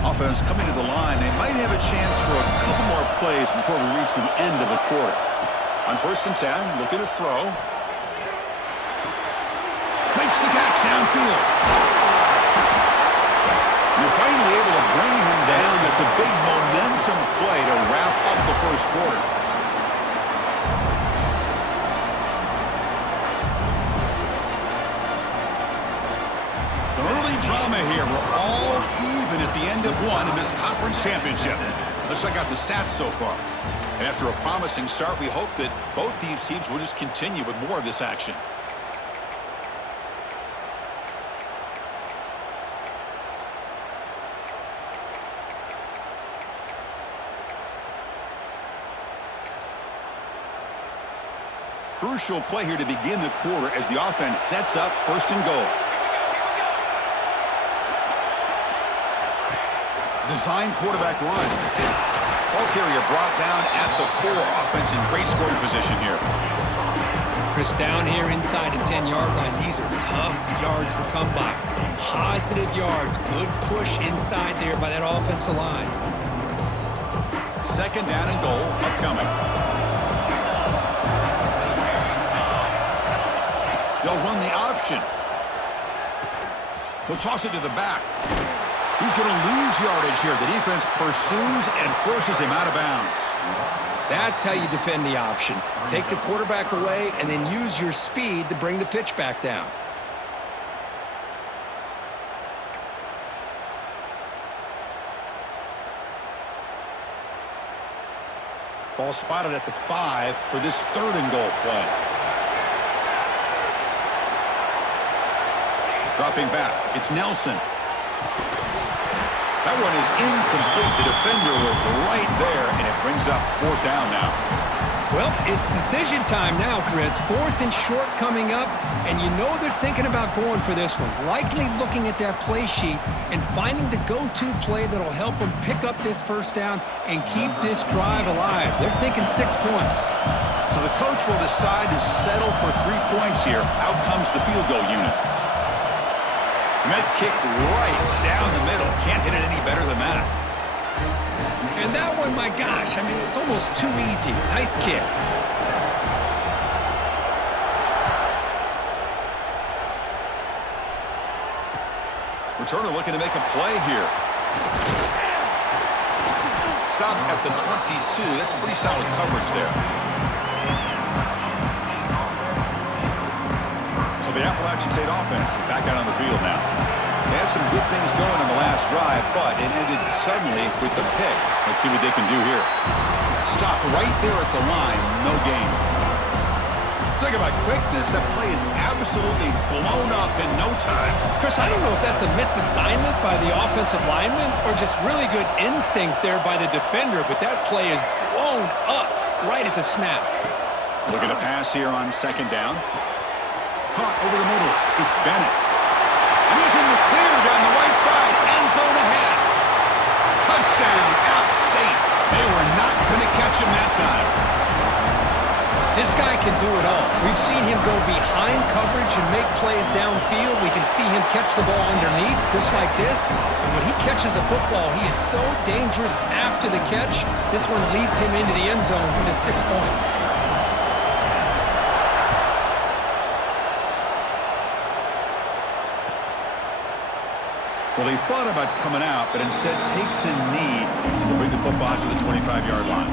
Offense coming to the line. They might have a chance for a couple more plays before we reach the end of the quarter. On 1st and 10, looking to throw. Makes the catch downfield. You're finally able to bring him down. That's a big momentum play to wrap up the first quarter. Some early drama here. We're all even at the end of one in this conference championship. Let's check out the stats so far. And after a promising start, we hope that both these teams will just continue with more of this action. Crucial play here to begin the quarter as the offense sets up 1st and goal. Design quarterback run. Ball carrier brought down at the 4. Offense in great scoring position here. Chris, down here inside the 10-yard line, these are tough yards to come by. Positive yards. Good push inside there by that offensive line. 2nd down and goal upcoming. They'll run the option. They'll toss it to the back. He's going to lose yardage here. The defense pursues and forces him out of bounds. That's how you defend the option. Take the quarterback away and then use your speed to bring the pitch back down. Ball spotted at the 5 for this 3rd and goal play. Dropping back, it's Nelson. That one is incomplete. The defender was right there, and it brings up 4th down now. Well, it's decision time now, Chris. 4th and short coming up, and you know they're thinking about going for this one. Likely looking at that play sheet and finding the go-to play that'll help them pick up this 1st down and keep this drive alive. They're thinking 6 points. So the coach will decide to settle for 3 points here. Out comes the field goal unit. And that kick right down the middle. Can't hit it any better than that. And that one, my gosh, I mean, it's almost too easy. Nice kick. Returner looking to make a play here. Stop at the 22. That's pretty solid coverage there. So the Appalachian State offense is back out on the field now. They had some good things going on the last drive, but it ended suddenly with the pick. Let's see what they can do here. Stop right there at the line. No gain. Talk about quickness. That play is absolutely blown up in no time. Chris, I don't know if that's a misassignment by the offensive lineman or just really good instincts there by the defender, but that play is blown up right at the snap. Look at the pass here on 2nd down. Caught over the middle. It's Bennett. And he's in the clear down the right side. End zone ahead. Touchdown, App State. They were not going to catch him that time. This guy can do it all. We've seen him go behind coverage and make plays downfield. We can see him catch the ball underneath, just like this. And when he catches a football, he is so dangerous after the catch. This one leads him into the end zone for the 6 points. Well, he thought about coming out, but instead takes a knee to bring the football to the 25-yard line.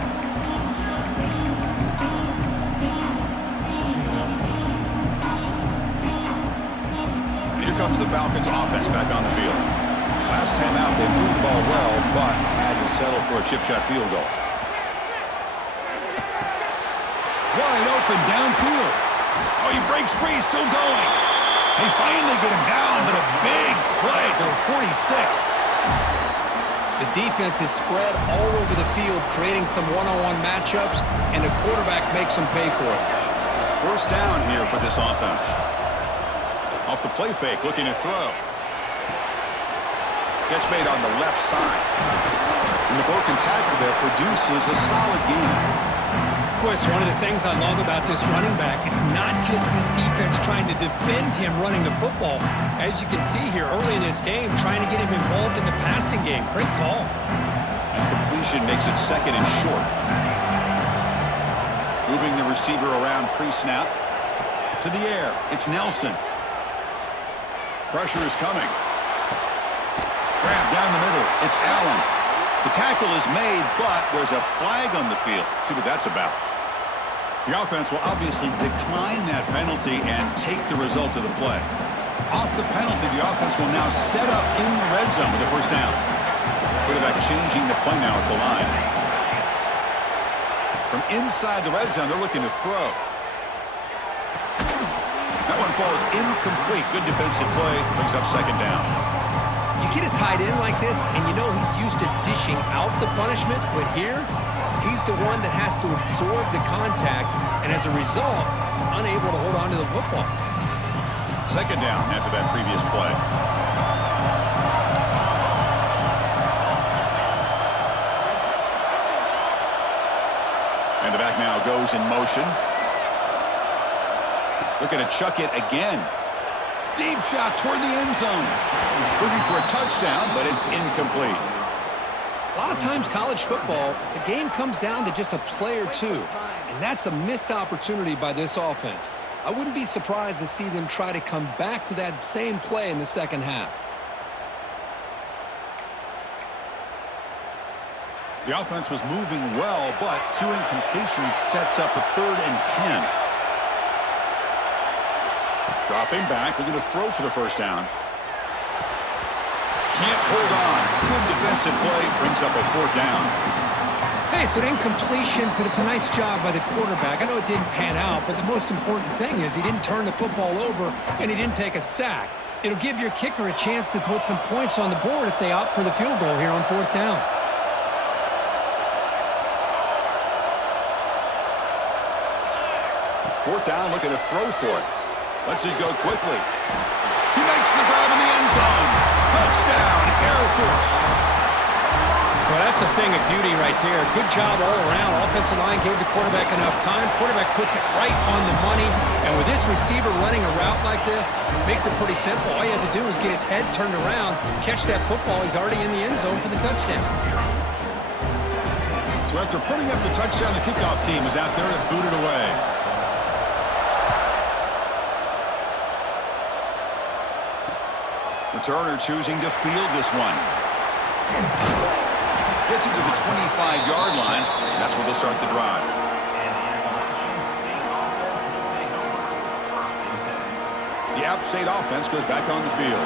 And here comes the Falcons offense back on the field. Last time out, they moved the ball well, but had to settle for a chip shot field goal. Wide open downfield. Oh, he breaks free, still going. They finally get him down, but a big play to 46. The defense is spread all over the field, creating some one-on-one matchups, and the quarterback makes them pay for it. 1st down here for this offense. Off the play fake, looking to throw. Catch made on the left side. And the broken tackle there produces a solid gain. Boy, it's one of the things I love about this running back. It's not just this defense trying to defend him running the football. As you can see here early in this game, trying to get him involved in the passing game. Great call. And completion makes it second and short. Moving the receiver around pre-snap. To the air. It's Nelson. Pressure is coming. Grab down the middle. It's Allen. The tackle is made, but there's a flag on the field. See what that's about. The offense will obviously decline that penalty and take the result of the play. Off the penalty, the offense will now set up in the red zone with the first down. Quarterback changing the play now at the line. From inside the red zone, they're looking to throw. That one falls incomplete. Good defensive play. Brings up second down. You get a tight end like this, and you know he's used to dishing out the punishment, but here, he's the one that has to absorb the contact, and as a result, he's unable to hold on to the football. Second down after that previous play. And the back now goes in motion. Looking to chuck it again. Deep shot toward the end zone. Looking for a touchdown, but it's incomplete. A lot of times college football, the game comes down to just a play or two, and that's a missed opportunity by this offense. I wouldn't be surprised to see them try to come back to that same play in the second half. The offense was moving well, but two incompletions sets up a 3rd and 10. Dropping back, looking to throw for the first down. Can't hold on. Good defensive play, brings up a 4th down. Hey, it's an incompletion, but it's a nice job by the quarterback. I know it didn't pan out, but the most important thing is he didn't turn the football over and he didn't take a sack. It'll give your kicker a chance to put some points on the board if they opt for the field goal here on 4th down. Fourth down, looking to throw for it. Lets it go quickly. He makes the grab in the end zone. Touchdown, Air Force. Well, that's a thing of beauty right there. Good job all around. Offensive line gave the quarterback enough time. Quarterback puts it right on the money. And with this receiver running a route like this, makes it pretty simple. All you have to do is get his head turned around, catch that football. He's already in the end zone for the touchdown. So after putting up the touchdown, the kickoff team is out there to boot it away. Returner choosing to field this one. Gets it to the 25-yard line. And that's where they'll start the drive. The App State offense goes back on the field.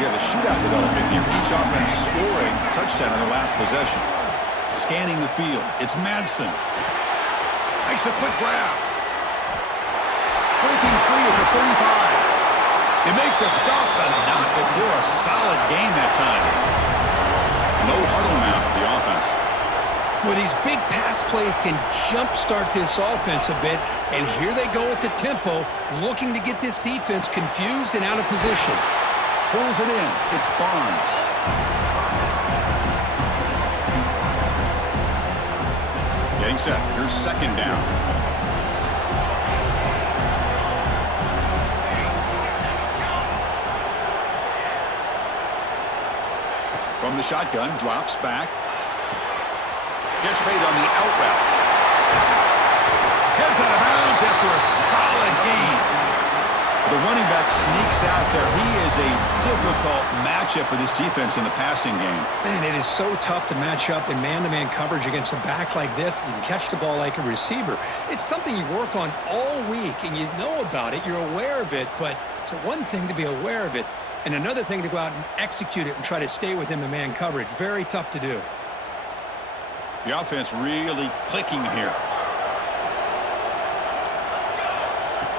You have a shootout developing here. Each offense scoring a touchdown on their last possession. Scanning the field. It's Madsen. Makes a quick grab. Breaking free with the 35. They make the stop, but not before a solid gain that time. No huddle now for the offense. Well, these big pass plays can jumpstart this offense a bit, and here they go at the tempo, looking to get this defense confused and out of position. Pulls it in. It's Barnes. Getting set. Here's second down. From the shotgun, drops back. Gets made on the out route. Heads out of bounds after a solid gain. The running back sneaks out there. He is a difficult matchup for this defense in the passing game. Man, it is so tough to match up in man-to-man coverage against a back like this. You can catch the ball like a receiver. It's something you work on all week, and you know about it. You're aware of it, but it's one thing to be aware of it, and another thing to go out and execute it and try to stay with him in man coverage. Very tough to do. The offense really clicking here.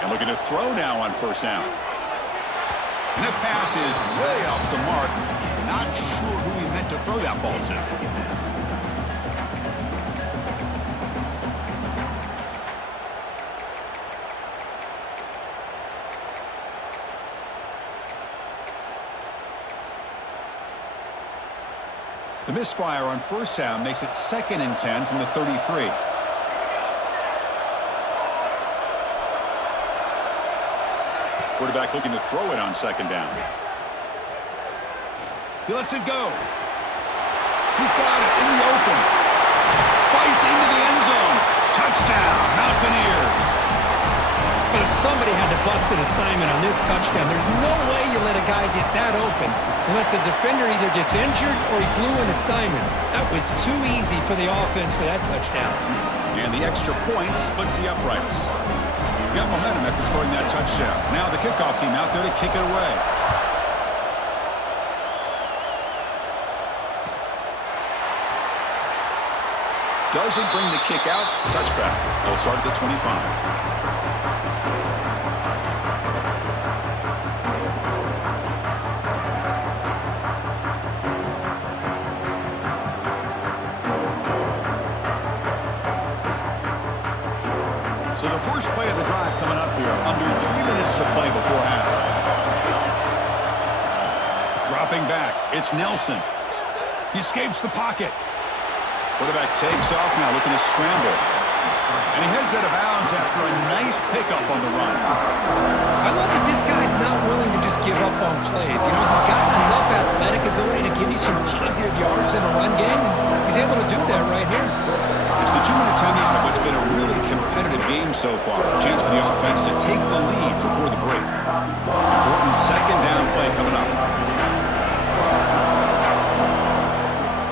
And looking to throw now on first down. And that pass is way off the mark. Not sure who he meant to throw that ball to. The misfire on first down makes it 2nd and 10 from the 33. Quarterback looking to throw it on second down. He lets it go. He's got it in the open. Fights into the end zone. Touchdown, Mountaineers. But if somebody had to bust an assignment on this touchdown, there's no way you let a guy get that open unless the defender either gets injured or he blew an assignment. That was too easy for the offense for that touchdown. And the extra point splits the uprights. Got momentum after scoring that touchdown. Now the kickoff team out there to kick it away. Doesn't bring the kick out. Touchback. They'll start at the 25. So the first play of the drive coming up here. Under 3 minutes to play before half. Dropping back. It's Nelson. He escapes the pocket. Quarterback takes off now, looking to scramble. And he heads out of bounds after a nice pickup on the run. I love that this guy's not willing to just give up on plays. You know, he's got enough athletic ability to give you some positive yards in a run game, and he's able to do that right here. It's the 2-minute timeout of what's been a really competitive game so far. Chance for the offense to take the lead before the break. Important second down play coming up.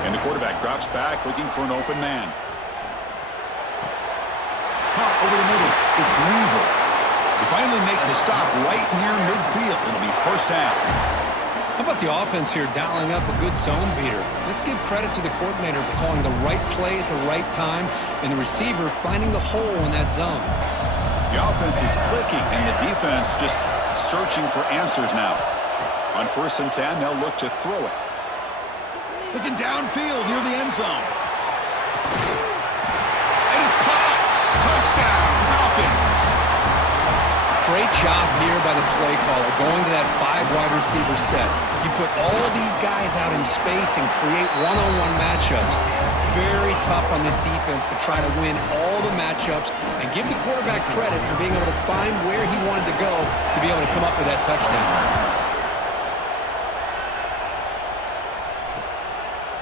And the quarterback drops back looking for an open man. Caught over the middle. It's Weaver. They finally make the stop right near midfield. It'll be first down. How about the offense here dialing up a good zone beater? Let's give credit to the coordinator for calling the right play at the right time and the receiver finding the hole in that zone. The offense is clicking and the defense just searching for answers now. On 1st and 10, they'll look to throw it. Looking downfield near the end zone. And it's caught. Touchdown, Falcons. Great job here by the play caller, going to that 5 wide receiver set. You put all these guys out in space and create one-on-one matchups. It's very tough on this defense to try to win all the matchups and give the quarterback credit for being able to find where he wanted to go to be able to come up with that touchdown.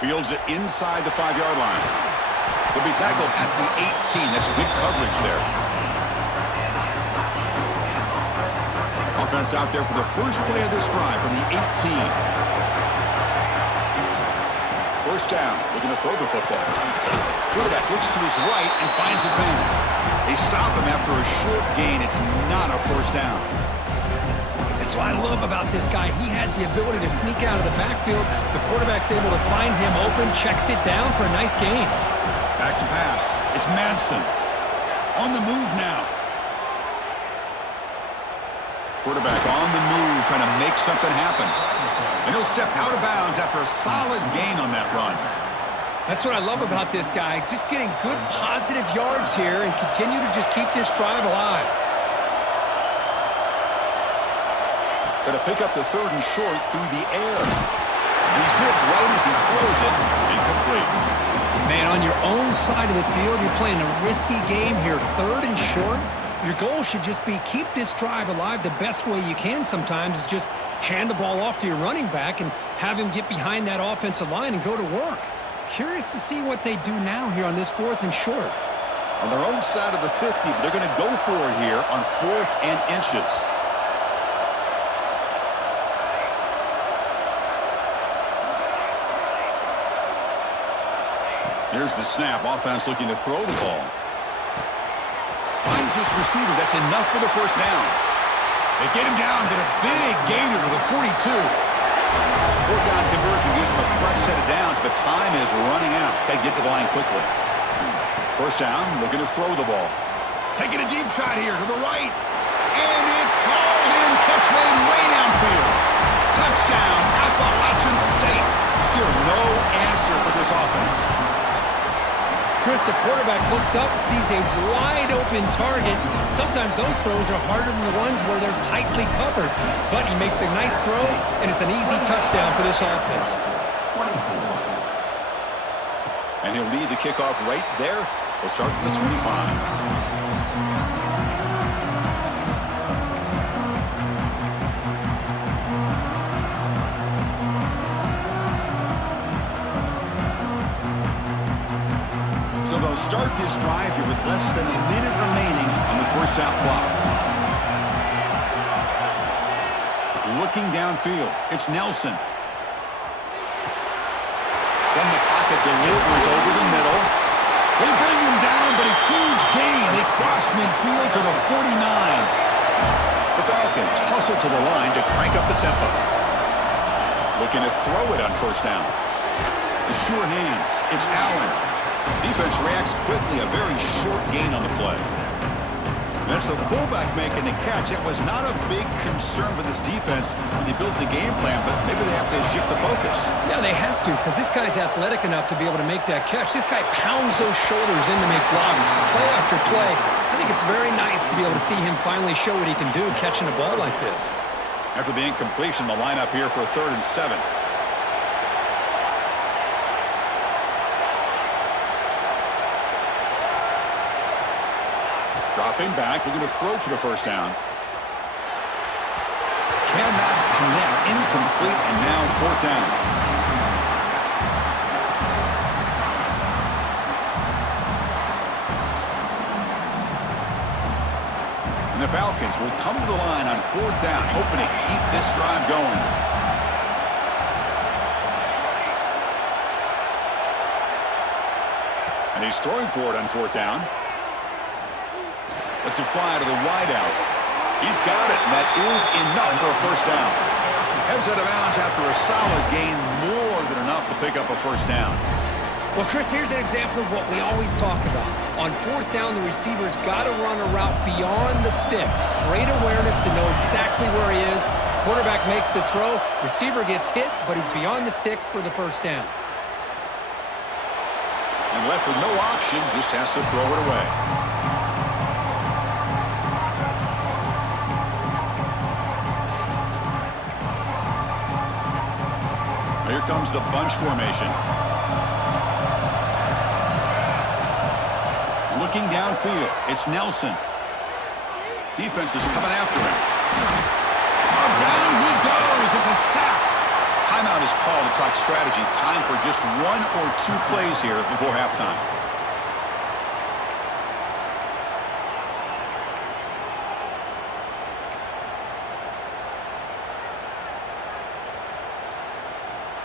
Fields it inside the 5-yard line. He'll be tackled at the 18. That's good coverage there. Offense out there for the first play of this drive from the 18. First down, looking to throw the football. Quarterback looks to his right and finds his man. They stop him after a short gain. It's not a first down. That's what I love about this guy. He has the ability to sneak out of the backfield. The quarterback's able to find him open, checks it down for a nice gain. Back to pass. It's Madsen. On the move now. Quarterback on the move, trying to make something happen. And he'll step out of bounds after a solid gain on that run. That's what I love about this guy. Just getting good positive yards here and continue to just keep this drive alive. Got to pick up the 3rd and short through the air. He's hit right as he throws it. Incomplete. Man, on your own side of the field, you're playing a risky game here. 3rd and short. Your goal should just be keep this drive alive the best way you can sometimes is just hand the ball off to your running back and have him get behind that offensive line and go to work. Curious to see what they do now here on this 4th and short. On their own side of the 50, but they're going to go for it here on 4th and inches. Here's the snap. Offense looking to throw the ball. Finds this receiver. That's enough for the first down. They get him down, get a big gainer to the 42. Fourth down conversion gives him a fresh set of downs, but time is running out. Got to get to the line quickly. First down, looking to throw the ball. Taking a deep shot here to the right. And it's hauled in. Catch made way downfield. Touchdown, Appalachian State. Still no answer for this offense. Chris, the quarterback looks up, sees a wide-open target. Sometimes those throws are harder than the ones where they're tightly covered. But he makes a nice throw, and it's an easy touchdown for this offense. And he'll lead the kickoff right there. He'll start from the 25. So they'll start this drive here with less than a minute remaining on the first half clock. Looking downfield, it's Nelson. Then the pocket delivers over the middle. They bring him down, but a huge gain. They cross midfield to the 49. The Falcons hustle to the line to crank up the tempo. Looking to throw it on first down. The sure hands. It's Allen. Defense reacts quickly. A very short gain on the play. That's the fullback making the catch. It was not a big concern for this defense when they built the game plan, but maybe they have to shift the focus. Yeah, they have to, because this guy's athletic enough to be able to make that catch. This guy pounds those shoulders in to make blocks play after play. I think it's very nice to be able to see him finally show what he can do catching a ball like this. After the incompletion, the lineup here for 3rd and 7. Dropping back, looking to throw for the first down. Cannot connect, incomplete, and now 4th down. And the Falcons will come to the line on 4th down, hoping to keep this drive going. And he's throwing for it on 4th down. Let's it fly to the wideout. He's got it, and that is enough for a first down. Heads out of bounds after a solid gain, more than enough to pick up a first down. Well, Chris, here's an example of what we always talk about. On 4th down, the receiver's got to run a route beyond the sticks. Great awareness to know exactly where he is. Quarterback makes the throw. Receiver gets hit, but he's beyond the sticks for the first down. And left with no option, just has to throw it away. Here comes the bunch formation. Looking downfield, it's Nelson. Defense is coming after him. Oh, down he goes. It's a sack. Timeout is called to talk strategy. Time for just 1 or 2 plays here before halftime.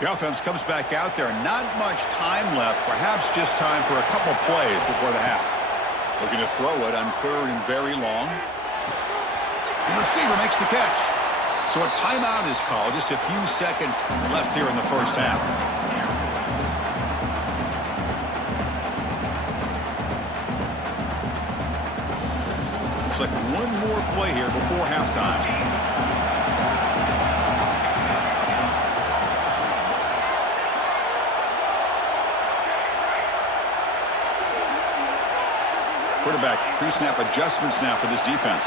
The offense comes back out there. Not much time left. Perhaps just time for a couple plays before the half. Looking to throw it on 3rd and very long. The receiver makes the catch. So a timeout is called. Just a few seconds left here in the first half. Looks like one more play here before halftime. Quarterback pre-snap adjustments now for this defense.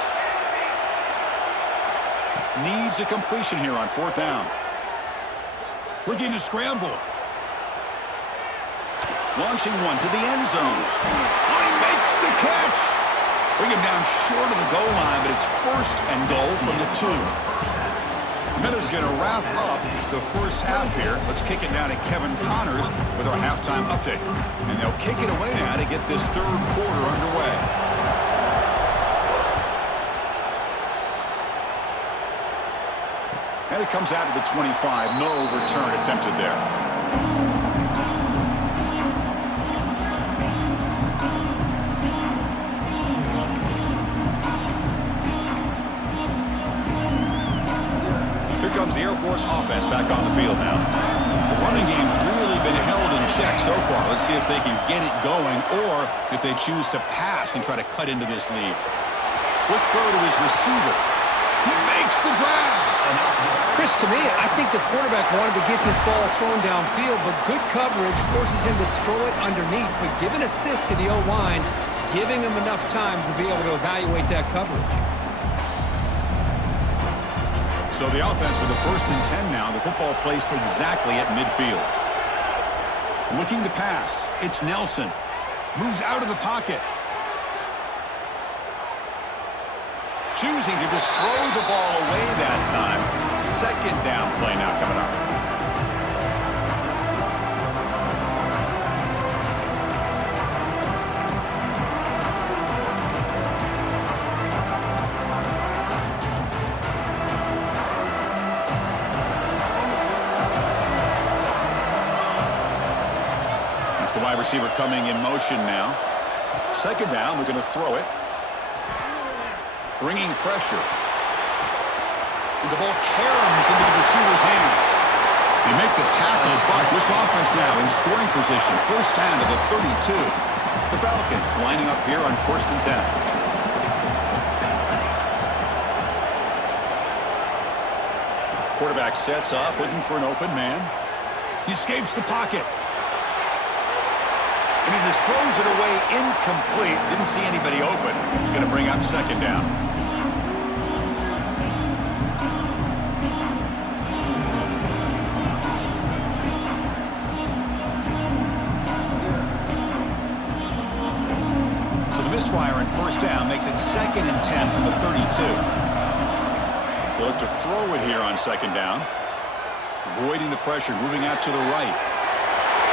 Needs a completion here on 4th down. Looking to scramble. Launching one to the end zone. Oh, he makes the catch. Bring him down short of the goal line, but it's 1st and goal from the 2. Miller's going to wrap up the first half here. Let's kick it down to Kevin Connors with our halftime update. And they'll kick it away now to get this 3rd quarter underway. And it comes out to the 25. No return attempted there. Comes the Air Force offense back on the field now. The running game's really been held in check so far. Let's see if they can get it going or if they choose to pass and try to cut into this lead. Quick throw to his receiver. He makes the grab. Chris, to me, I think the quarterback wanted to get this ball thrown downfield, but good coverage forces him to throw it underneath. But give an assist to the O-line, giving him enough time to be able to evaluate that coverage. So the offense with the 1st and 10 now. The football placed exactly at midfield. Looking to pass. It's Nelson. Moves out of the pocket. Choosing to just throw the ball away that time. 2nd down play now coming up. The wide receiver coming in motion now. Second down, we're going to throw it. Bringing pressure. And the ball caroms into the receiver's hands. They make the tackle, but this offense now in scoring position. First down to the 32. The Falcons lining up here on 1st and 10. Quarterback sets up, looking for an open man. He escapes the pocket. And he just throws it away incomplete. Didn't see anybody open. He's going to bring up second down. So the misfire on first down makes it 2nd and 10 from the 32. They'll look to throw it here on second down. Avoiding the pressure, moving out to the right.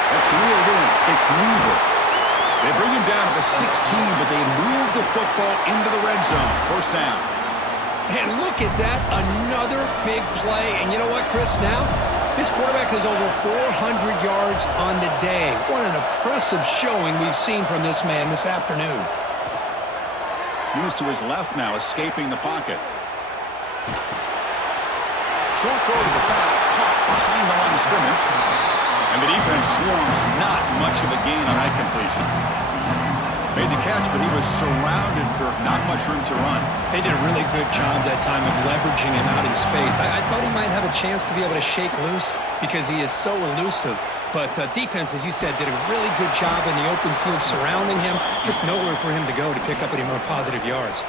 That's reeled in. It's neither. They bring him down to the 16, but they move the football into the red zone. First down. And look at that, another big play. And you know what, Chris, now? This quarterback has over 400 yards on the day. What an impressive showing we've seen from this man this afternoon. Moves to his left now, escaping the pocket. Short throw to the back, caught behind the line of scrimmage. And the defense swarms, not much of a gain on that completion. Made the catch, but he was surrounded, Kirk. Not much room to run. They did a really good job that time of leveraging him out in space. I thought he might have a chance to be able to shake loose because he is so elusive. But defense, as you said, did a really good job in the open field surrounding him. Just nowhere for him to go to pick up any more positive yards.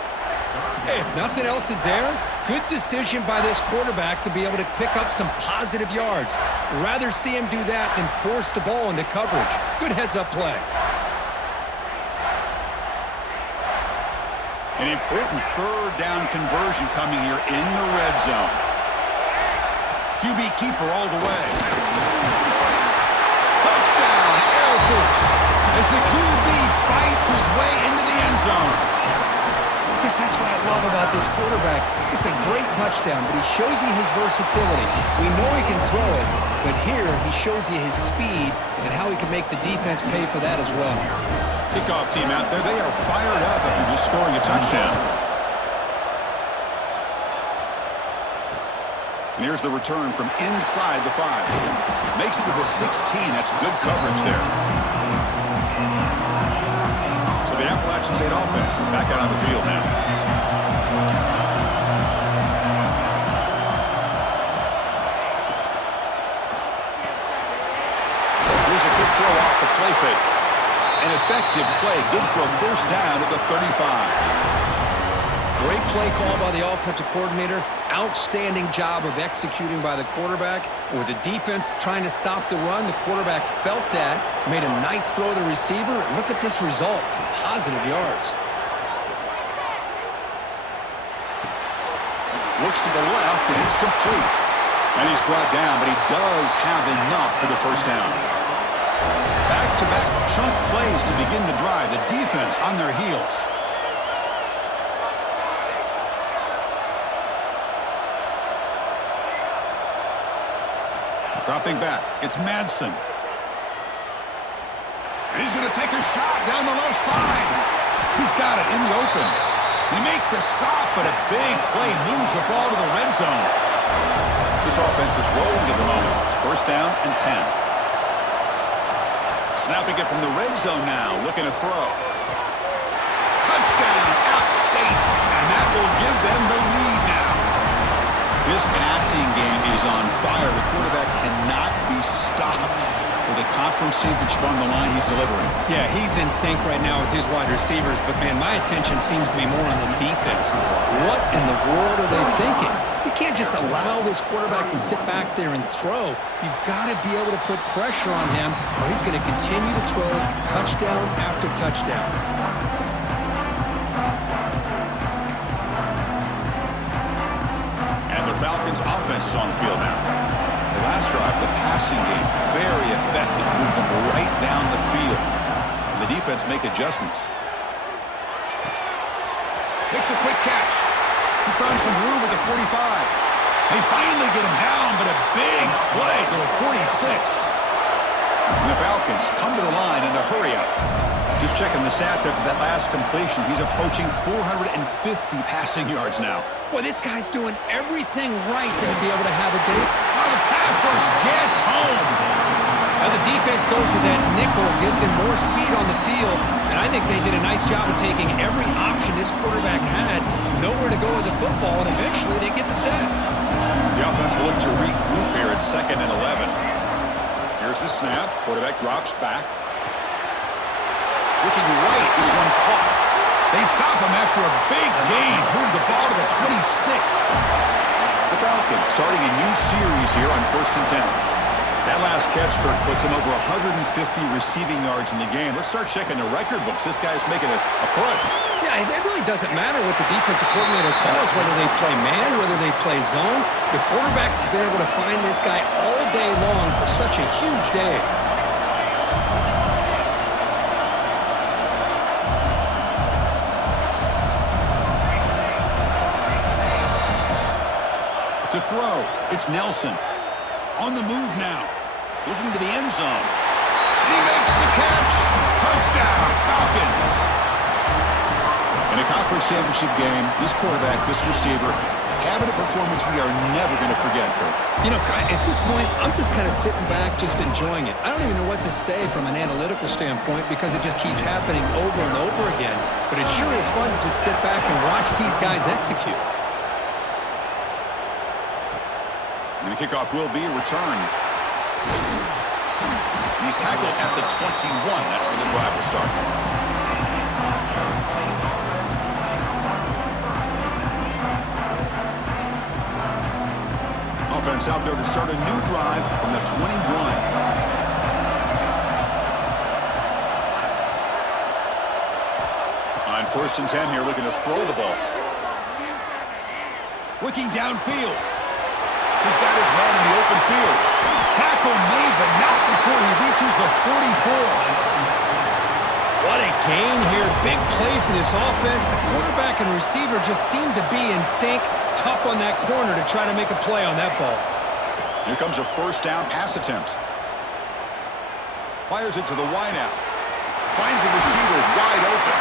Hey, if nothing else is there, good decision by this quarterback to be able to pick up some positive yards. Rather see him do that than force the ball into coverage. Good heads-up play. An important third down conversion coming here in the red zone. QB keeper all the way. Touchdown, Air Force, as the QB fights his way into the end zone. Chris, that's what I love about this quarterback. It's a great touchdown, but he shows you his versatility. We know he can throw it, but here he shows you his speed and how he can make the defense pay for that as well. Kickoff team out there, they are fired up after just scoring a touchdown. And here's the return from inside the 5. Makes it to the 16. That's good coverage there. So the Appalachian State offense back out on the field now. Here's a good throw off the play fake. An effective play, good for a first down at the 35. Great play call by the offensive coordinator. Outstanding job of executing by the quarterback. With the defense trying to stop the run, the quarterback felt that, made a nice throw to the receiver. And look at this result, some positive yards. Looks to the left, and it's complete. And he's brought down, but he does have enough for the first down. Back-to-back chunk plays to begin the drive. The defense on their heels. Dropping back, it's Madsen. And he's going to take a shot down the left side. He's got it in the open. They make the stop, but a big play moves the ball to the red zone. This offense is rolling at the moment. It's first down and 10. Snapping it from the red zone now, looking to throw. Touchdown, App State, and that will give them the lead now. This passing game is on fire. The quarterback cannot be stopped. With a conference championship on the line, he's delivering. Yeah, he's in sync right now with his wide receivers, but man, my attention seems to be more on the defense. What in the world are they thinking? You can't just allow this quarterback to sit back there and throw. You've got to be able to put pressure on him, or he's going to continue to throw touchdown after touchdown. And the Falcons' offense is on the field now. The last drive, the passing game, very effective. Moved them right down the field. And the defense make adjustments. Makes a quick catch. He's found some room at the 45. They finally get him down, but a big play to the 46. And the the Falcons come to the line in the hurry-up. Just checking the stats after that last completion. He's approaching 450 passing yards now. Boy, this guy's doing everything right to be able to have a day. Now the pass rush gets home. Now the defense goes with that nickel, gives him more speed on the field, and I think they did a nice job of taking every option this quarterback had, nowhere to go with the football, and eventually they get the sack. The offense will look to regroup here at 2nd and 11. Here's the snap. Quarterback drops back. Looking right, this one caught. They stop him after a big gain. Move the ball to the 26. The Falcons starting a new series here on 1st and 10. That last catch, Kirk, puts him over 150 receiving yards in the game. Let's start checking the record books. This guy's making a push. Yeah, it really doesn't matter what the defensive coordinator calls, whether they play man, whether they play zone. The quarterback has been able to find this guy all day long for such a huge day. To throw, it's Nelson. On the move now. Looking to the end zone. And he makes the catch. Touchdown, Falcons. In a conference championship game, this quarterback, this receiver, having a performance we are never going to forget, Kurt. You know, at this point, I'm just kind of sitting back, just enjoying it. I don't even know what to say from an analytical standpoint because it just keeps happening over and over again. But it sure is fun to just sit back and watch these guys execute. And the kickoff will be a return. And he's tackled at the 21. That's where the drive will start. Offense out there to start a new drive from the 21. On 1st and 10 here, looking to throw the ball. Looking downfield. He's got his man in the open field. Tackle made, but not before he reaches the 44. What a gain here. Big play for this offense. The quarterback and receiver just seem to be in sync. Tough on that corner to try to make a play on that ball. Here comes a 1st down pass attempt. Fires it to the wideout. Finds a receiver wide open.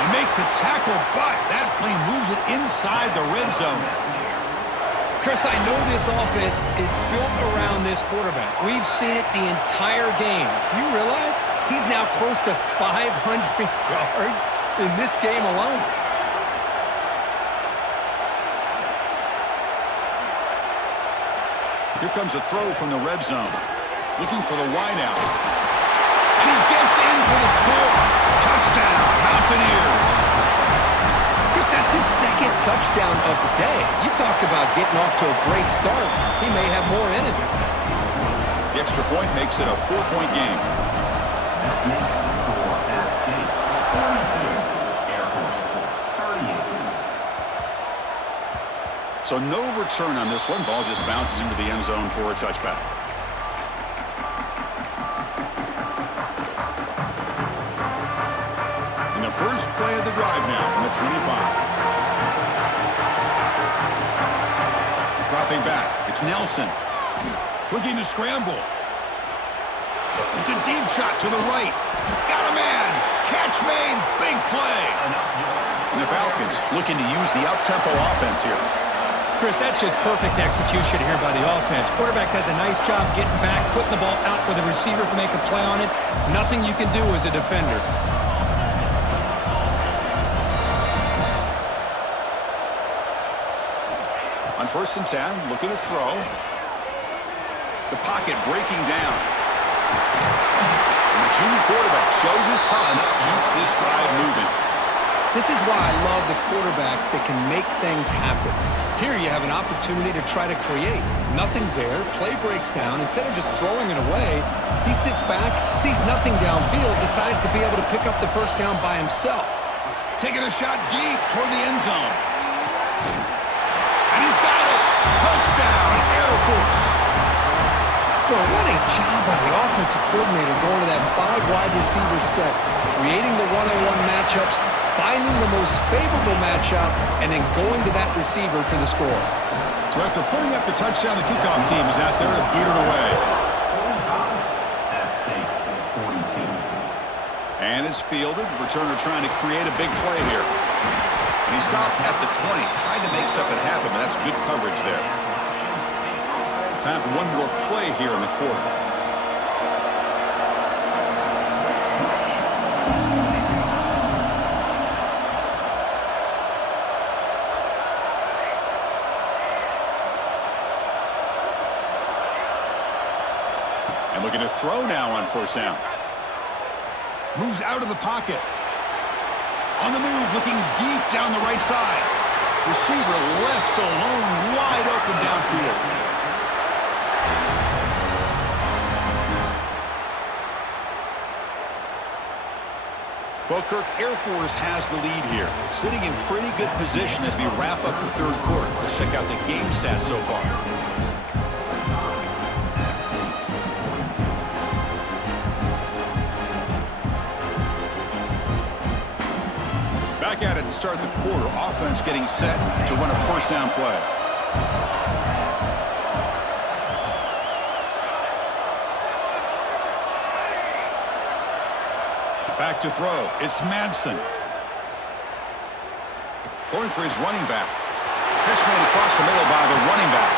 And make the tackle, but that play moves it inside the red zone. Chris, I know this offense is built around this quarterback. We've seen it the entire game. Do you realize he's now close to 500 yards in this game alone? Here comes a throw from the red zone. Looking for the wideout. And he gets in for the score. Touchdown, Mountaineers. Chris, that's his 2nd touchdown of the day. You talk about getting off to a great start. He may have more in it. The extra point makes it a 4-point game. So no return on this one. Ball just bounces into the end zone for a touchback. And the first play of the drive now from the 25. Dropping back, it's Nelson. Looking to scramble. It's a deep shot to the right. Got a man. Catch made. Big play. And the Falcons looking to use the up-tempo offense here. Chris, that's just perfect execution here by the offense. Quarterback does a nice job getting back, putting the ball out where the receiver can make a play on it. Nothing you can do as a defender. On 1st and 10, looking to throw. The pocket breaking down. And the junior quarterback shows his toughness, keeps this drive moving. This is why I love the quarterbacks that can make things happen. Here you have an opportunity to try to create. Nothing's there. Play breaks down. Instead of just throwing it away, he sits back, sees nothing downfield, decides to be able to pick up the 1st down by himself. Taking a shot deep toward the end zone. And he's got it. Touchdown, Air Force. Boy, what a job by the offensive coordinator going to that 5-wide receiver set, creating the one-on-one matchups, finding the most favorable matchup, and then going to that receiver for the score. So after putting up the touchdown, the kickoff team is out there to beat it away. And it's fielded. Returner trying to create a big play here. And he stopped at the 20. Tried to make something happen, but that's good coverage there. Time for one more play here in the quarter. And looking to throw now on first down. Moves out of the pocket. On the move, looking deep down the right side. Receiver left alone, wide open downfield. Well, Kirk, Air Force has the lead here. Sitting in pretty good position as we wrap up the third quarter. Let's check out the game stats so far. Back at it to start the quarter. Offense getting set to run a first down play. Back to throw. It's Madsen. Throwing for his running back. Catch made across the middle by the running back.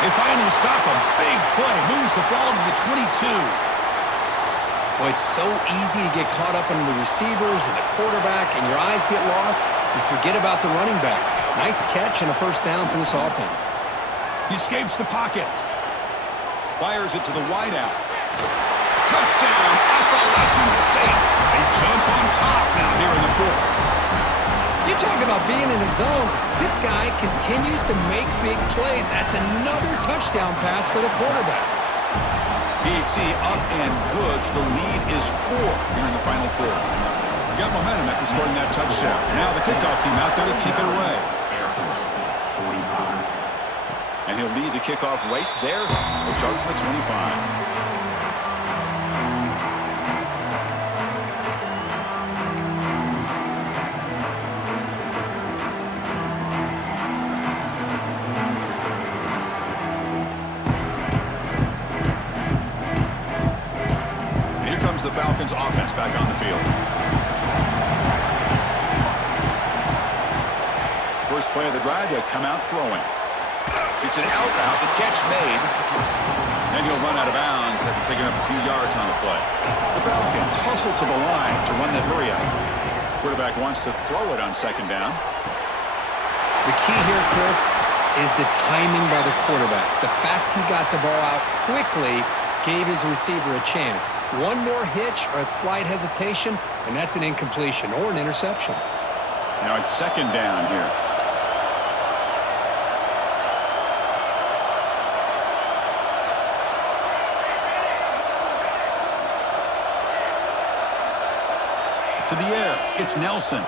They finally stop him. Big play. Moves the ball to the 22. Well, it's so easy to get caught up in the receivers and the quarterback, and your eyes get lost. You forget about the running back. Nice catch and a first down for this offense. He escapes the pocket. Fires it to the wideout. Touchdown, Appalachian State. They jump on top now here in the fourth. You talk about being in the zone. This guy continues to make big plays. That's another touchdown pass for the quarterback. PAT up and good. The lead is 4 here in the final quarter. We got momentum after scoring that touchdown. Now the kickoff team out there to kick it away. And he'll lead the kickoff right there. We'll start from the 25. The Falcons offense back on the field. First play of the drive, they'll come out throwing. It's an out route, the catch made. Then he'll run out of bounds after picking up a few yards on the play. The Falcons hustle to the line to run the hurry up. Quarterback wants to throw it on second down. The key here, Chris, is the timing by the quarterback. The fact he got the ball out quickly gave his receiver a chance. One more hitch or a slight hesitation, and that's an incompletion or an interception. Now it's second down here. To the air, it's Nelson.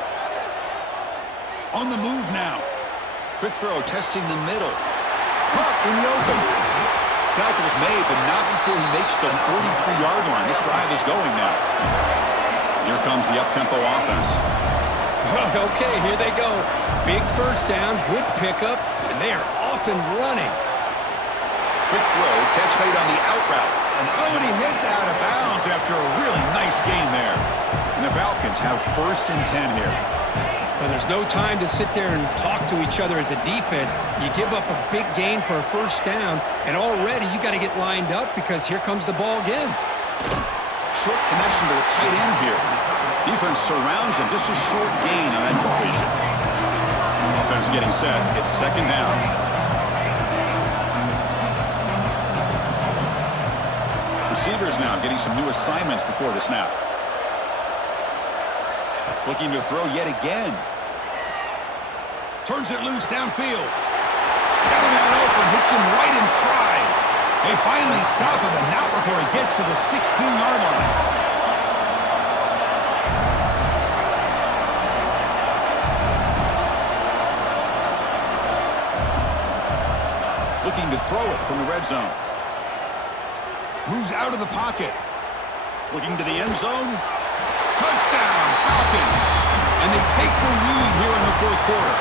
On the move now. Quick throw, testing the middle. Caught in the open. Tackle's made, but not before he makes the 43-yard line. This drive is going now. Here comes the up-tempo offense. Okay, here they go. Big first down, good pickup, and they are off and running. Quick throw, catch made on the out route. And he heads out of bounds after a really nice gain there. And the Falcons have first and 10 here. Well, there's no time to sit there and talk to each other as a defense. You give up a big gain for a first down, and already you got to get lined up because here comes the ball again. Short connection to the tight end here. Defense surrounds him. Just a short gain on that completion. Offense getting set. It's second down. Receivers now getting some new assignments before the snap. Looking to throw yet again. Turns it loose downfield. Got him out open, hits him right in stride. They finally stop him, and not before he gets to the 16-yard line. Looking to throw it from the red zone. Moves out of the pocket. Looking to the end zone. Touchdown, Falcons! And they take the lead here in the fourth quarter.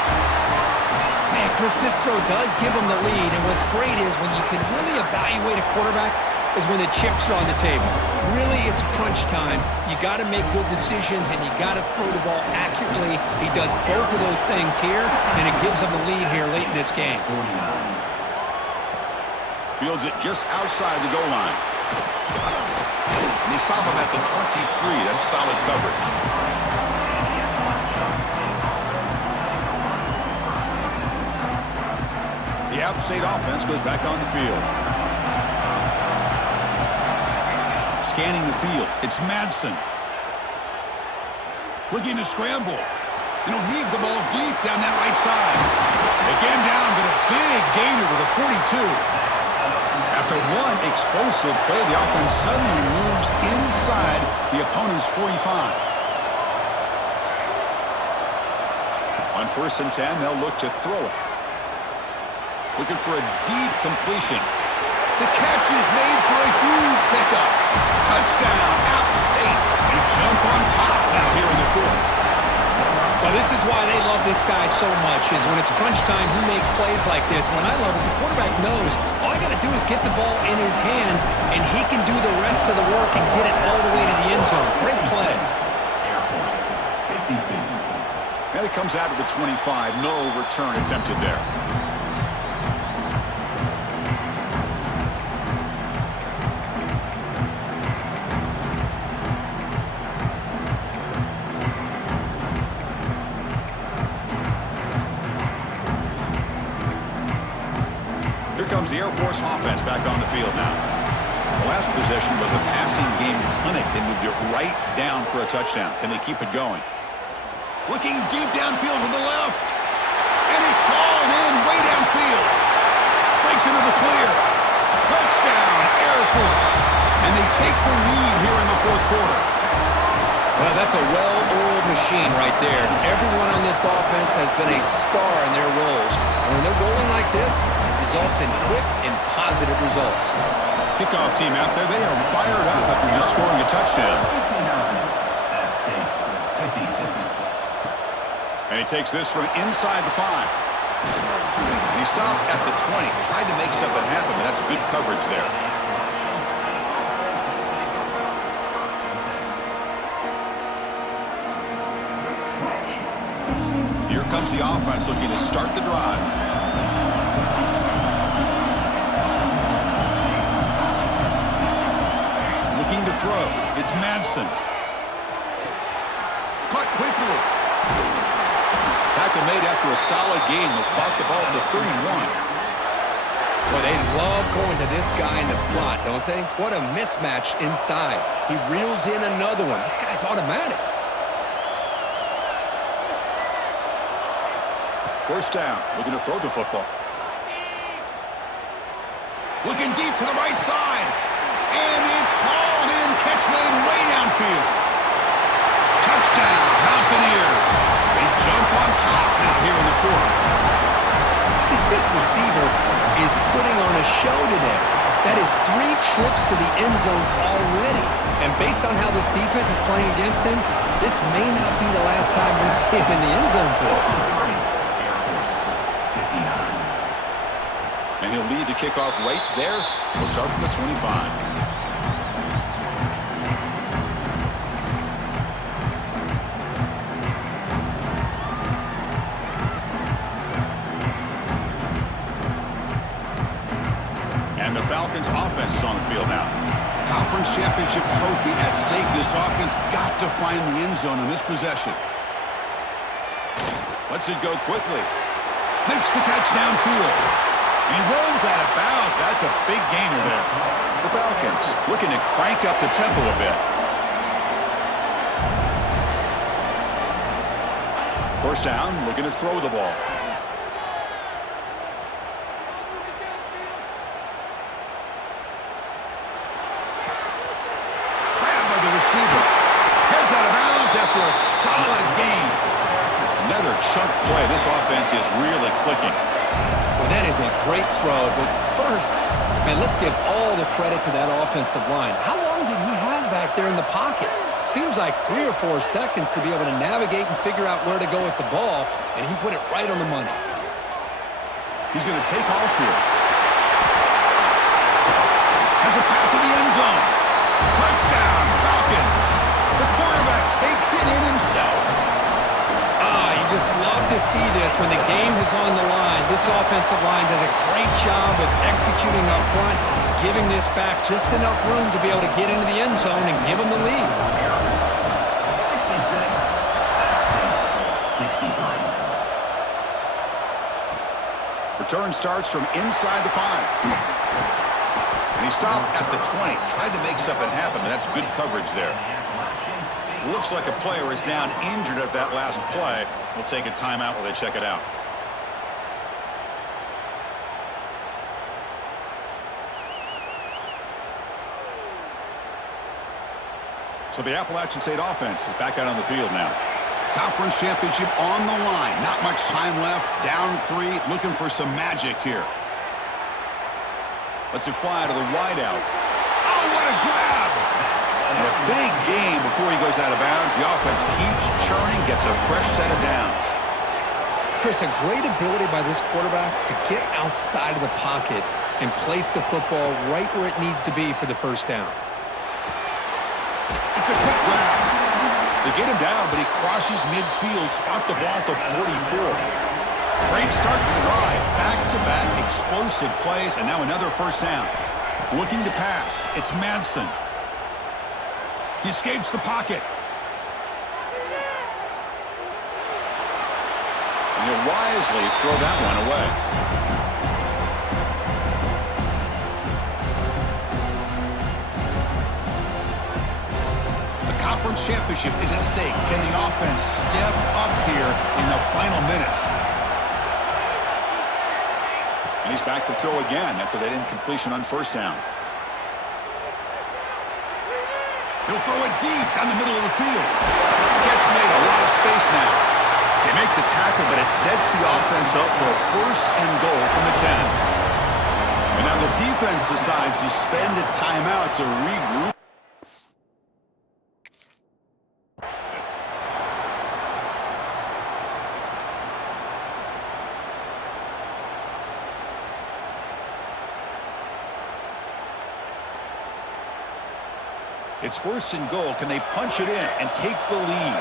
Man, Chris, this throw does give them the lead, and what's great is when you can really evaluate a quarterback, is when the chips are on the table. Really, it's crunch time. You got to make good decisions, and you got to throw the ball accurately. He does both of those things here, and it gives him a lead here late in this game. Fields it just outside the goal line. And they stop him at the 23. That's solid coverage. The App State offense goes back on the field. Scanning the field. It's Madsen. Looking to scramble. And he'll heave the ball deep down that right side. They get him down, but a big gainer to the 42. After one explosive play, the offense suddenly moves inside the opponent's 45. On 1st and 10, they'll look to throw it. Looking for a deep completion. The catch is made for a huge pickup. Touchdown, App State. They jump on top now here in the 4th. Well, this is why they love this guy so much, is when it's crunch time, he makes plays like this. What I love is the quarterback knows all I got to do is get the ball in his hands, and he can do the rest of the work and get it all the way to the end zone. Great play. And it comes out of the 25. No return attempted there. Comes the Air Force offense back on the field now. The last possession was a passing game clinic. They moved it right down for a touchdown. Can they keep it going? Looking deep downfield to the left. And it's hauled in way downfield. Breaks into the clear. Touchdown, Air Force. And they take the lead here in the 4th quarter. Well, that's a well-oiled machine right there. Everyone on this offense has been a star in their roles. And when they're rolling like this, it results in quick and positive results. Kickoff team out there, they are fired up after just scoring a touchdown. And he takes this from inside the 5. And he stopped at the 20. Tried to make something happen, but that's good coverage there. Here comes the offense looking to start the drive. Looking to throw. It's Madsen. Caught quickly. Tackle made after a solid gain. Will spot the ball at the 31. Well, they love going to this guy in the slot, don't they? What a mismatch inside. He reels in another one. This guy's automatic. 1st down, looking to throw the football. Looking deep to the right side. And it's hauled in, catch made way downfield. Touchdown, Mountaineers. They jump on top now here in the 4th. I think this receiver is putting on a show today. That is 3 trips to the end zone already. And based on how this defense is playing against him, this may not be the last time we see him in the end zone today. And he'll lead the kickoff right there. We'll start from the 25. And the Falcons' offense is on the field now. Conference championship trophy at stake. This offense got to find the end zone in this possession. Lets it go quickly. Makes the catch downfield. He runs out of bounds. That's a big gainer there. The Falcons looking to crank up the tempo a bit. 1st down, looking to throw the ball. Grabbed by the receiver. Heads out of bounds after a solid gain. Another chunk play. This offense is really clicking. Well, that is a great throw, but first, man, let's give all the credit to that offensive line. How long did he have back there in the pocket? Seems like 3 or 4 seconds to be able to navigate and figure out where to go with the ball, and he put it right on the money. He's going to take off here. Has a path to the end zone. Touchdown, Falcons. The quarterback takes it in himself. You just love to see this when the game is on the line. This offensive line does a great job of executing up front, giving this back just enough room to be able to get into the end zone and give them the lead. Return starts from inside the 5. And he stopped at the 20. Tried to make something happen, but that's good coverage there. Looks like a player is down injured at that last play. We'll take a timeout while they check it out. So the Appalachian State offense is back out on the field now. Conference championship on the line. Not much time left. Down 3. Looking for some magic here. Lets it fly to the wideout. Oh, what a grab! And a big gain before he goes out of bounds. The offense keeps churning, gets a fresh set of downs. Chris, a great ability by this quarterback to get outside of the pocket and place the football right where it needs to be for the first down. It's a quick grab. They get him down, but he crosses midfield, spot the ball to 44. Great start to the drive. Back-to-back explosive plays, and now another first down. Looking to pass. It's Madsen. He escapes the pocket. And he'll wisely throw that one away. The conference championship is at stake. Can the offense step up here in the final minutes? And he's back to throw again after that incompletion on first down. He'll throw it deep down the middle of the field. Catch made, a lot of space now. They make the tackle, but it sets the offense up for a first and goal from the 10. And now the defense decides to spend a timeout to regroup. It's first and goal. Can they punch it in and take the lead?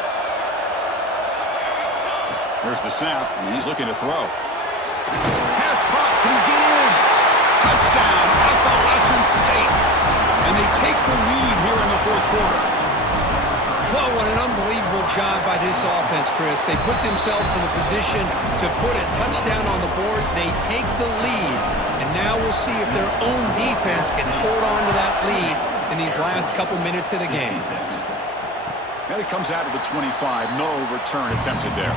Here's the snap, and he's looking to throw. Pass caught. Can he get in? Touchdown, Appalachian State. And they take the lead here in the fourth quarter. Well, what an unbelievable job by this offense, Chris. They put themselves in a position to put a touchdown on the board. They take the lead, and now we'll see if their own defense can hold on to that lead in these last couple minutes of the game. And it comes out of the 25. No return attempted there.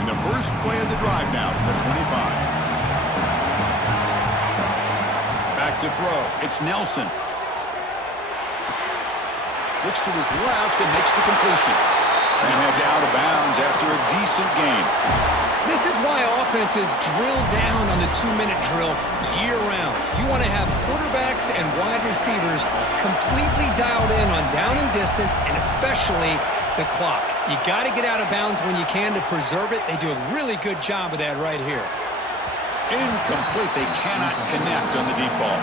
And the first play of the drive now from the 25. To throw. It's Nelson. Looks to his left and makes the completion. And heads out of bounds after a decent game. This is why offenses drill down on the 2-minute drill year-round. You want to have quarterbacks and wide receivers completely dialed in on down and distance, and especially the clock. You got to get out of bounds when you can to preserve it. They do a really good job of that right here. Incomplete. They cannot connect on the deep ball.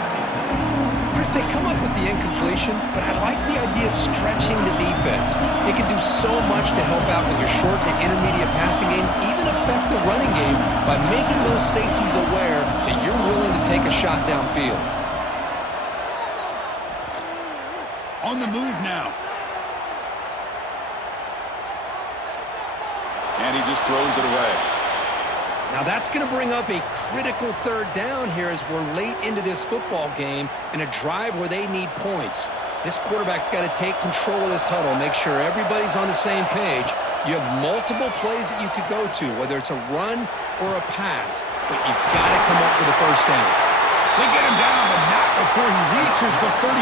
Chris, they come up with the incompletion, but I like the idea of stretching the defense. It can do so much to help out with your short to intermediate passing game, even affect the running game by making those safeties aware that you're willing to take a shot downfield. On the move now. And he just throws it away. Now that's going to bring up a critical third down here as we're late into this football game in a drive where they need points. This quarterback's got to take control of this huddle, make sure everybody's on the same page. You have multiple plays that you could go to, whether it's a run or a pass, but you've got to come up with a first down. They get him down, but not before he reaches the 39.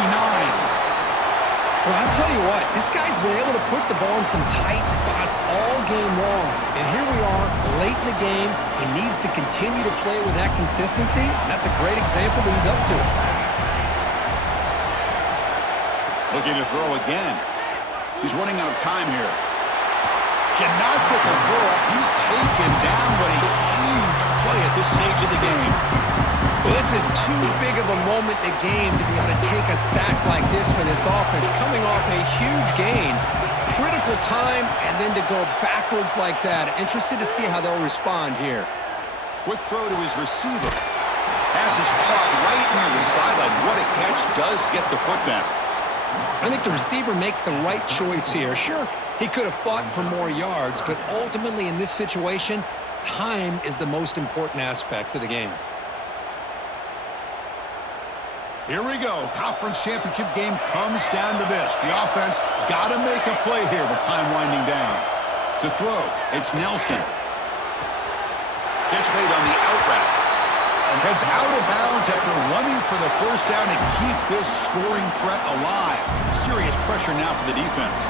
Well, I'll tell you what, this guy's been able to put the ball in some tight spots all game long. And here we are, late in the game. He needs to continue to play with that consistency. And that's a great example that he's up to. Looking to throw again. He's running out of time here. Cannot get the throw off. He's taken down, but a huge play at this stage of the game. Well, this is too big of a moment in the game to be able to take a sack like this for this offense. Coming off a huge gain, critical time, and then to go backwards like that. Interested to see how they'll respond here. Quick throw to his receiver. Pass is caught right near the sideline. What a catch. Does get the foot down. I think the receiver makes the right choice here. Sure, he could have fought for more yards, but ultimately in this situation, time is the most important aspect of the game. Here we go. Conference championship game comes down to this. The offense got to make a play here with time winding down. To throw, it's Nelson. Catch made on the out route. Heads out of bounds after running for the first down to keep this scoring threat alive. Serious pressure now for the defense.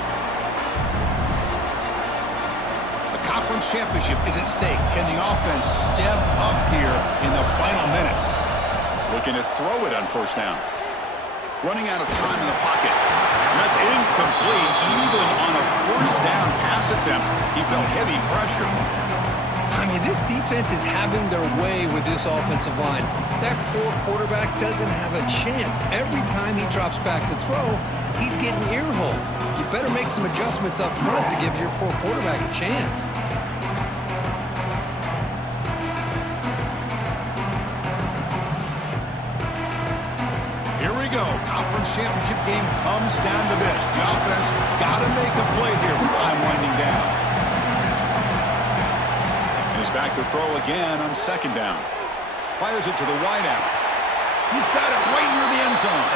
The conference championship is at stake. Can the offense step up here in the final minutes? Looking to throw it on first down. Running out of time in the pocket. That's incomplete. Even on a first down pass attempt, he felt heavy pressure. I mean, this defense is having their way with this offensive line. That poor quarterback doesn't have a chance. Every time he drops back to throw, he's getting ear-holed. You better make some adjustments up front to give your poor quarterback a chance. Here we go. Conference championship game comes down to this. The offense got to make a play here with time winding down. He's back to throw again on second down. Fires it to the wideout. He's got it right near the end zone.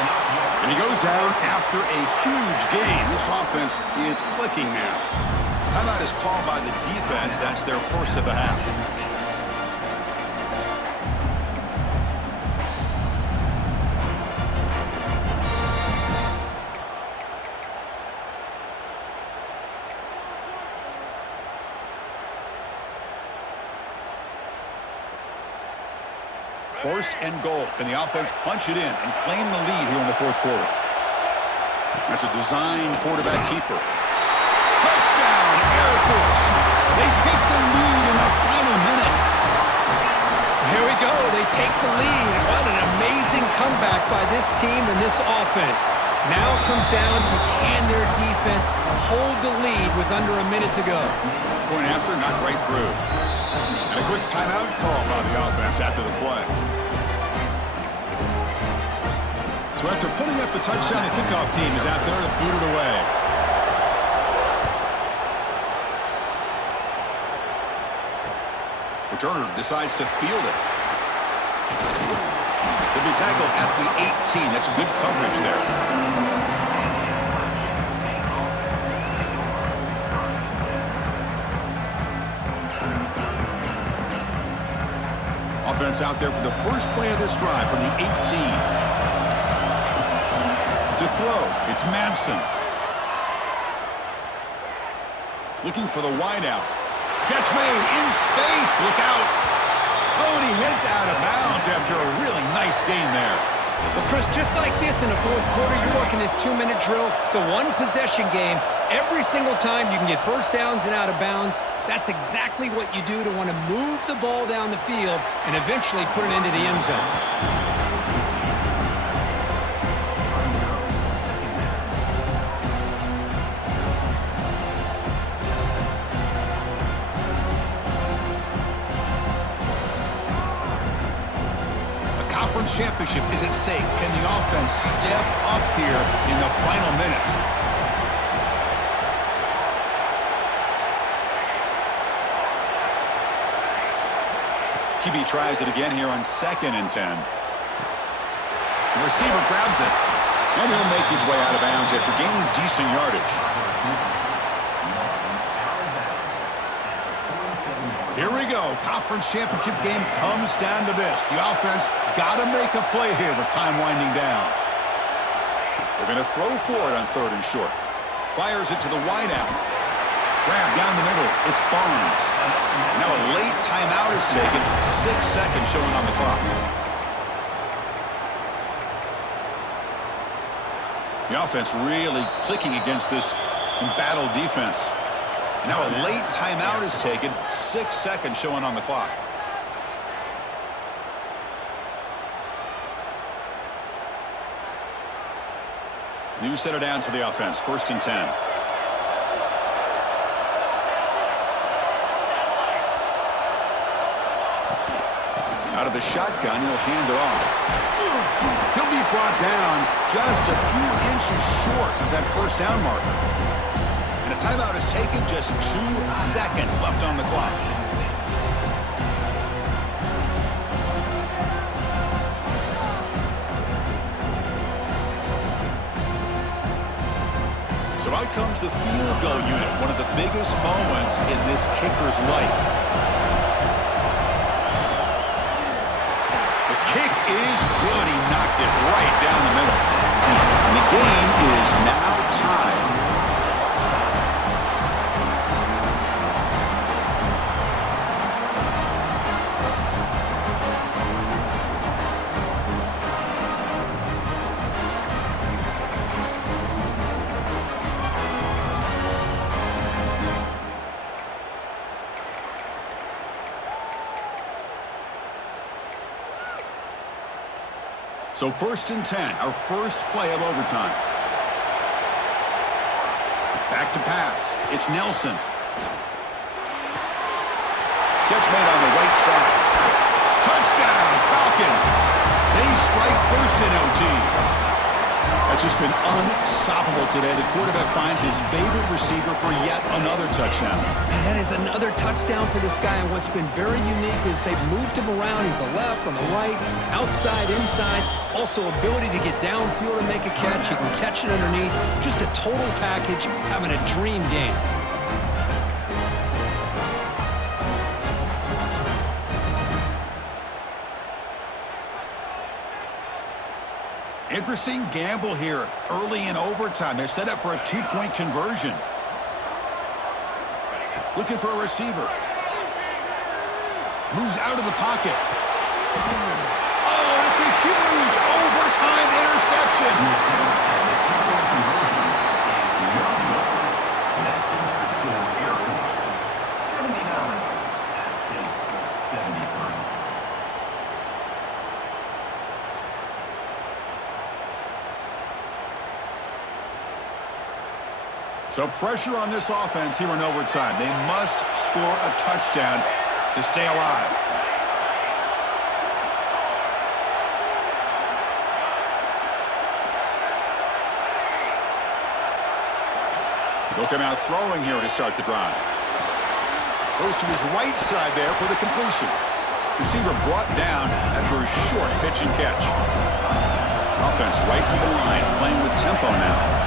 And he goes down after a huge gain. This offense is clicking now. Timeout is called by the defense. That's their first of the half. First and goal. Can the offense punch it in and claim the lead here in the fourth quarter? That's a design quarterback keeper. Touchdown, Air Force. They take the lead in the final minute. Here we go. They take the lead. What an amazing comeback by this team and this offense. Now it comes down to can their defense hold the lead with under a minute to go. Point after, knocked right through. And a quick timeout call by the offense after the play. So after putting up the touchdown, the kickoff team is out there to boot it away. Returner decides to field it. He'll be tackled at the 18. That's good coverage there. Offense out there for the first play of this drive from the 18. To throw, it's Madsen. Looking for the wideout. Catch made in space. Look out. Oh, and he heads out of bounds after a really nice gain there. Well, Chris, just like this in the fourth quarter, you're working this 2-minute drill. It's a one-possession game. Every single time you can get first downs and out of bounds. That's exactly what you do to want to move the ball down the field and eventually put it into the end zone. Championship is at stake. Can the offense step up here in the final minutes? QB tries it again here on 2nd and 10. The receiver grabs it, and he'll make his way out of bounds after gaining decent yardage. Here we go. Conference championship game comes down to this. The offense got to make a play here with time winding down. They're going to throw for it on 3rd and short. Fires it to the wideout. Grab down the middle. It's Barnes. Now a late timeout is taken. 6 seconds showing on the clock. The offense really clicking against this embattled defense. Now a late timeout is taken. 6 seconds showing on the clock. New set of downs for the offense. 1st and 10. Out of the shotgun, he'll hand it off. He'll be brought down just a few inches short of that 1st down marker. And a timeout is taken. Just 2 seconds left on the clock. So out comes the field goal unit, one of the biggest moments in this kicker's life. The kick is good. He knocked it right down the middle. And the game is now tied. So 1st and 10, our first play of overtime. Back to pass. It's Nelson. Catch made on the right side. Touchdown, Falcons. They strike first in OT. That's just been unstoppable today. The quarterback finds his favorite receiver for yet another touchdown. Man, that is another touchdown for this guy. And what's been very unique is they've moved him around. He's the left, on the right, outside, inside. Also, ability to get downfield and make a catch. He can catch it underneath. Just a total package, having a dream game. Interesting gamble here early in overtime. They're set up for a 2-point conversion. Looking for a receiver. Moves out of the pocket. Oh, it's a huge overtime interception. So pressure on this offense here in overtime. They must score a touchdown to stay alive. He'll come out throwing here to start the drive. Goes to his right side there for the completion. Receiver brought down after a short pitch and catch. Offense right to the line, playing with tempo now.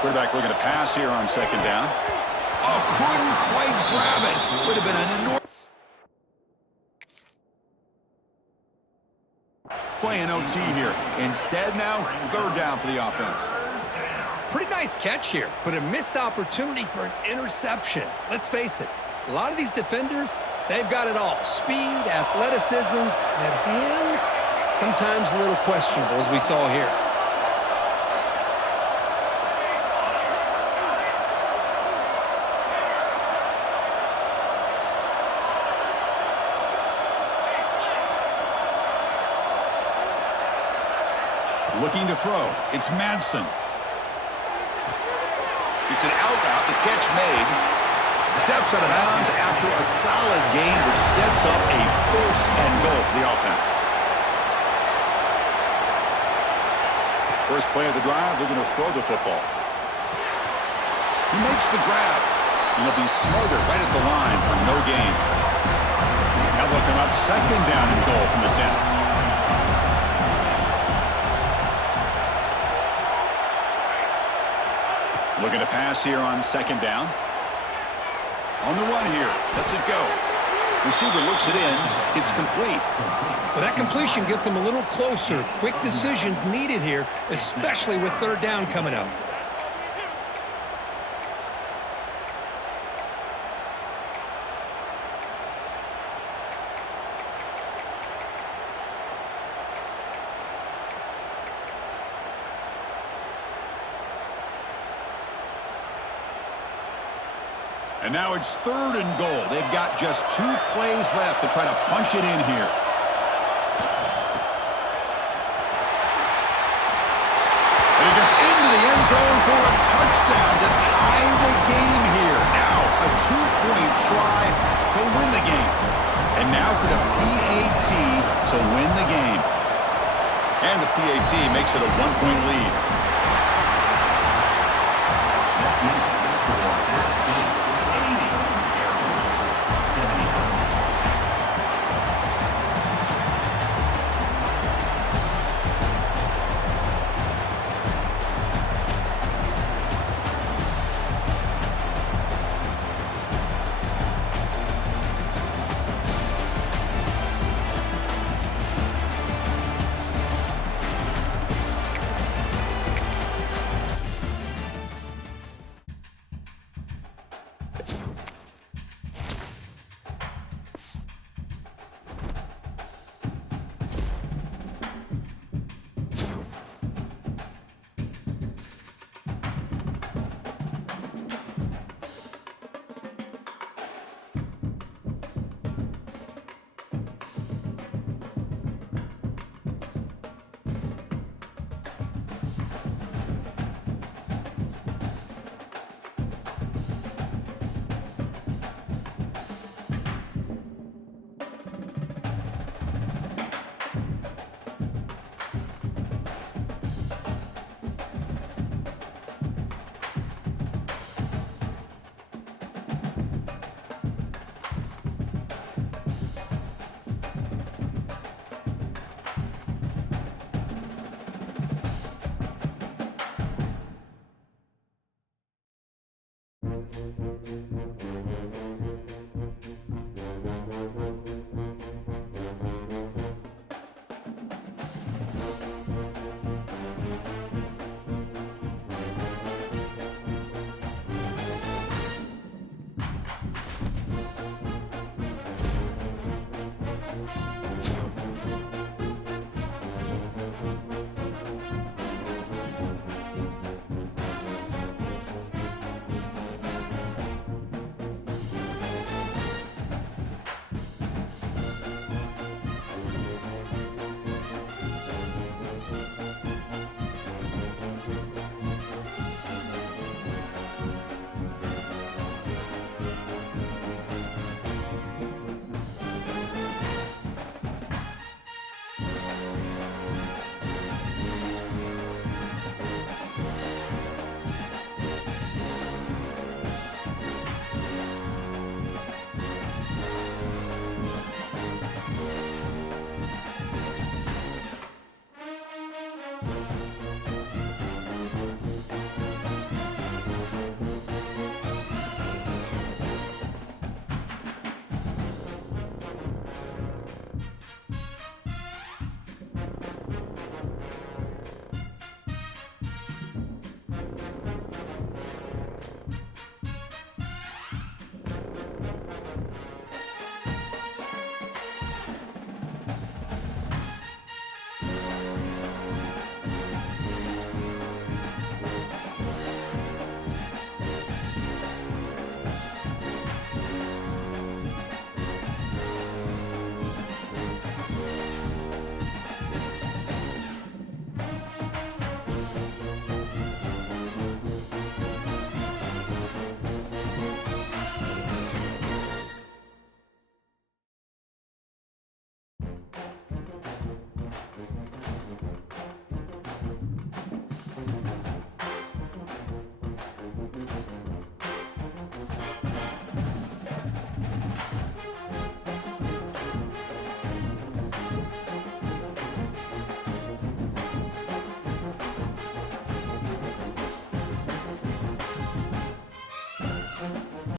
Quarterback looking to pass here on 2nd down. Oh, couldn't quite grab it. Would have been an enormous play in OT here. Instead now, 3rd down for the offense. Pretty nice catch here, but a missed opportunity for an interception. Let's face it, a lot of these defenders, they've got it all. Speed, athleticism, and hands, sometimes a little questionable, as we saw here. Looking to throw. It's Madsen. It's an out route. The catch made. Steps out of bounds after a solid gain, which sets up a 1st and goal for the offense. First play of the drive, they're going to throw the football. He makes the grab. And he'll be smothered right at the line for no gain. Now they'll come up 2nd down and goal from the 10. Looking to pass here on 2nd down. On the run here. Lets it go. Receiver looks it in. It's complete. Well, that completion gets them a little closer. Quick decisions needed here, especially with third down coming up. And now it's 3rd and goal. They've got just 2 plays left to try to punch it in here. And he gets into the end zone for a touchdown to tie the game here. Now a 2-point try to win the game. And now for the PAT to win the game. And the PAT makes it a 1-point lead.